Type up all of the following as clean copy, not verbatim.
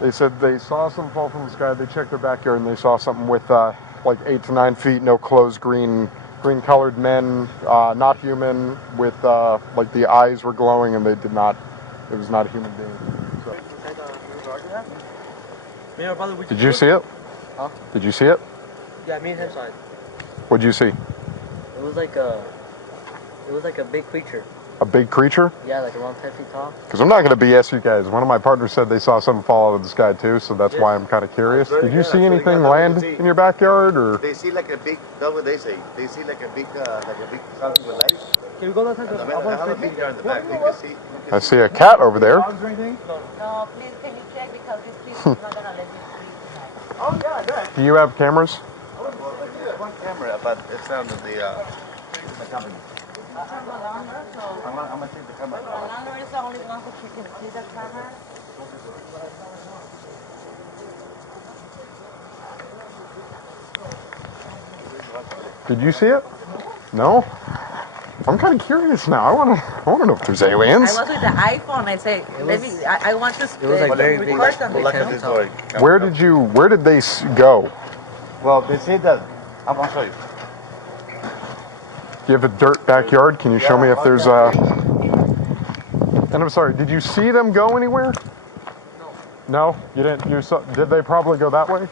They said they saw something fall from the sky. They checked their backyard and they saw something with like 8 to 9 feet, no clothes, green-colored men, not human, with like the eyes were glowing and they did not. It was not a human being. So. Did you see it? Huh? Did you see it? Yeah, me and him saw it. What'd you see? It was like a big creature. A big creature? Yeah, like around 10 feet tall. Because I'm not going to BS you guys. One of my partners said they saw something fall out of the sky too, so that's why I'm kind of curious. Did you see anything land in your backyard, or? They see like a big. That's what they say. They see like a big something with lights. Can we go that side? I have a big yard in the back. You can see. I see a cat over there. No, please, can you check because this place is not going to let me sleep tonight. Oh yeah, I bet. Do you have cameras? One camera, but it's down to the company. I'm a landlord, so I'm gonna take the camera. the landlord is the only one who can see the camera. Did you see it? No? I'm kind of curious now. I want to know if there's aliens. I was with the iPhone. I say, I want to record something. Where did they go? Well, they say that. I'm gonna show you. Do you have a dirt backyard? Can you show me if there's a... And I'm sorry, did you see them go anywhere? No. No? You didn't? You saw... Did they probably go that way?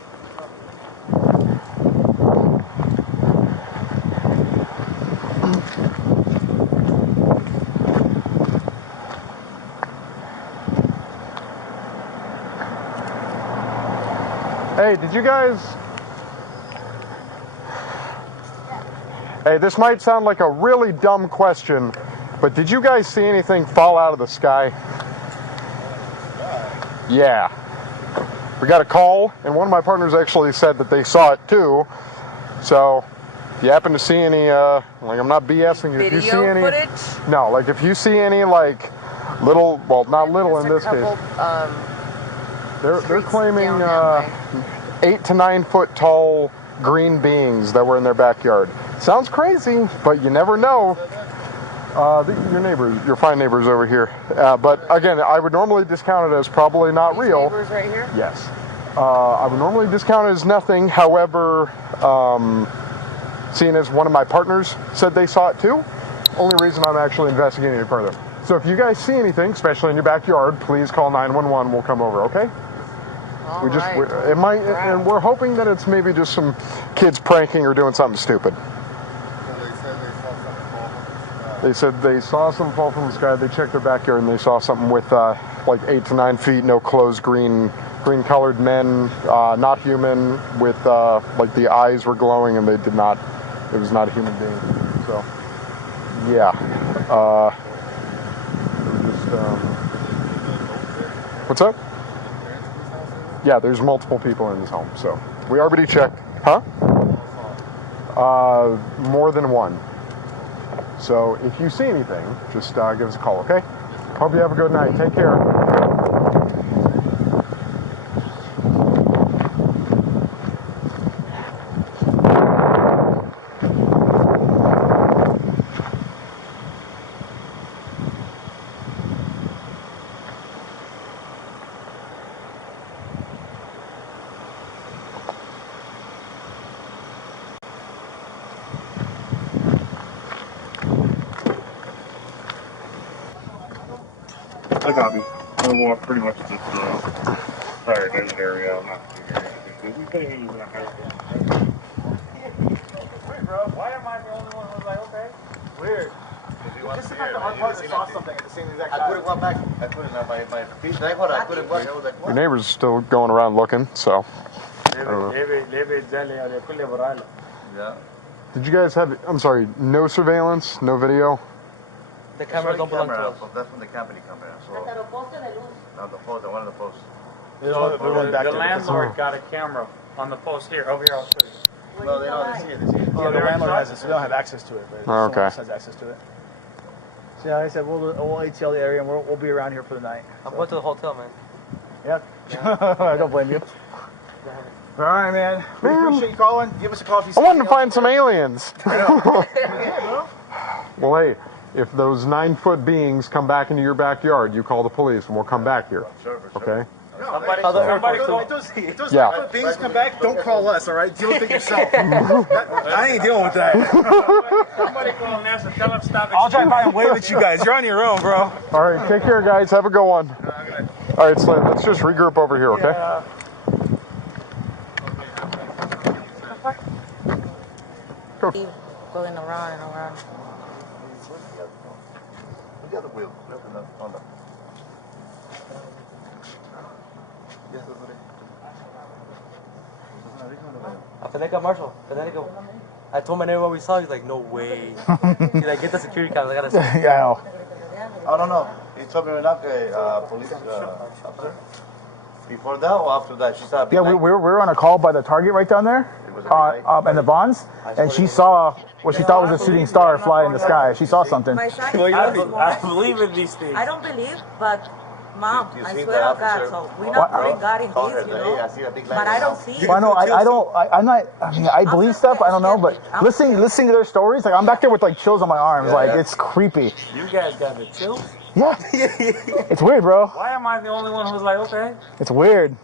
Hey, did you guys... Hey, this might sound like a really dumb question, but did you guys see anything fall out of the sky? Yeah. We got a call, and one of my partners actually said that they saw it too. So, if you happen to see any, like I'm not BSing you, if you see any... footage? No, like if you see any like little, well not little in this case. They're claiming 8 to 9 foot tall green beings that were in their backyard. Sounds crazy, but you never know. Your neighbors, your fine neighbors over here. But again, I would normally discount it as probably not real. Neighbors right here? Yes. I would normally discount it as nothing. However, seeing as one of my partners said they saw it too, only reason I'm actually investigating it further. So if you guys see anything, especially in your backyard, please call 911. We'll come over, okay? It might, and we're hoping that it's maybe just some kids pranking or doing something stupid. They said they saw something fall from the sky. They checked their backyard and they saw something with like 8 to 9 feet, no clothes, green-colored men, not human, with like the eyes were glowing and they did not. It was not a human being. So, yeah. What's up? Yeah, there's multiple people in this home, so we already checked. Huh? More than one. So if you see anything, just give us a call, okay? Hope you have a good night. Take care. I copy. We'll walk pretty much just entire desert area. I'm not figuring anything. We couldn't even have Wait, bro, why am I the only one who's like, okay? Weird. This is like the hard part that saw something at the same exact time. I couldn't walk back. I couldn't. My feet. I couldn't walk. I was like, what? Your neighbor's still going around looking, so. I don't know. Yeah. Did you guys have, I'm sorry, no surveillance, no video? The cameras don't belong to us. That's from the company camera. So, no, the post, one of the posts. The landlord got a camera on the post here. Over here, I'll show you. Well, they know they see it. They see it. Yeah, the landlord has it, so they don't have access to it, but someone else has access to it. So yeah, like I said, we'll ATL the area and we'll be around here for the night. I'm going to the hotel, man. Yeah. I don't blame you. All right, man. We appreciate you calling. Give us a call if you see I wanted to anything find some aliens. else. Well, hey, if those 9 foot beings come back into your backyard, you call the police and we'll come back here. Sure, for sure. Okay? Somebody If those Yeah. things come back, don't call us, all right? Deal with it yourself. I ain't dealing with that. somebody call NASA. Tell them stop. I'll drive by and wave at you guys. You're on your own, bro. All right, take care, guys. Have a good one. All right, so let's just regroup over here, okay? Keep going around and around. The other wheel. On the. Yes, Marshall. I told my neighbor what we saw. He's like, no way. He's like, get the security cameras. I gotta see. Yeah, I know. I don't know. He told me right now, police officer. Before that or after that, she saw. Yeah, we were on a call by the Target right down there, in the Vons, and she saw what she thought was a shooting star fly in the sky. She saw something. My son I believe in these things. I don't believe, but Mom, You I see swear the to God, officer? so we're not putting God in Call this, her, you hey, know. I see a big light But I now. don't see it. Well, I know, I'm not, I mean, I believe stuff, I don't know, but listening to their stories, like, I'm back there with, like, chills on my arms, it's creepy. You guys got the chills? Yeah. It's weird, bro. Why am I the only one who's like, okay? It's weird.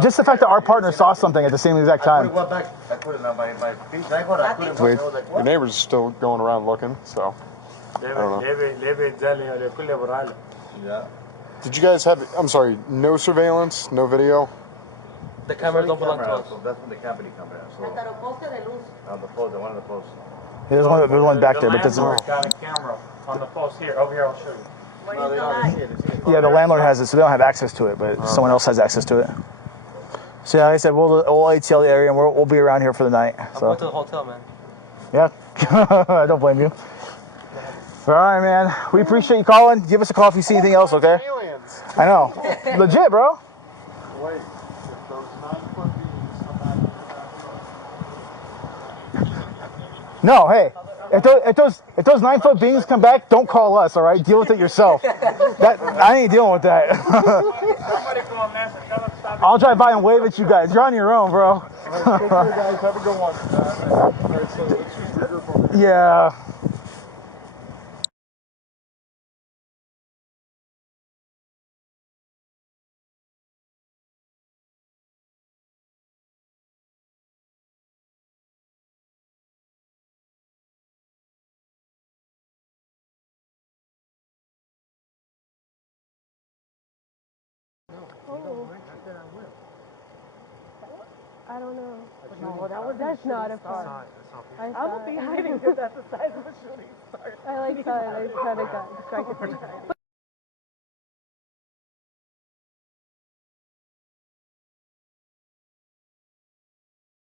Just the fact that our partner saw something at the same exact I time. went back. I couldn't. My feet. I couldn't. Weird. I was like, Your what? neighbor's still going around looking, so. Yeah. Did you guys have, I'm sorry, no surveillance, no video? The cameras don't belong to Camera, us. so that's from the company camera. So Hasta los postes de luz. on the post, one of the posts. There's one back there, but The doesn't. landlord's got a camera on the post here. Over here, I'll show you. Where No, is they the don't light? see it. They see it. Yeah, the landlord has it, so they don't have access to it, but someone else has access to it. So yeah, like I said, we'll ATL the area, and we'll be around here for the night. I'm So going to the hotel, man. yeah, I don't blame you. All right, man. We appreciate you calling. Give us a call if you see anything else, okay? Aliens. I know. Legit, bro. Wait, if those 9-foot beings come back. No, hey. If those 9-foot beings come back, don't call us, all right? Deal with it yourself. I ain't dealing with that. Somebody call NASA. Tell them stop. I'll drive by and wave at you guys. You're on your own, bro. All right, take care, guys. Have a good one. All right, so let's just regroup over here. Yeah. I don't know. No, that's not a fun. I will be hiding because that's the size of a shooting star. I like that. I kind of got distracted.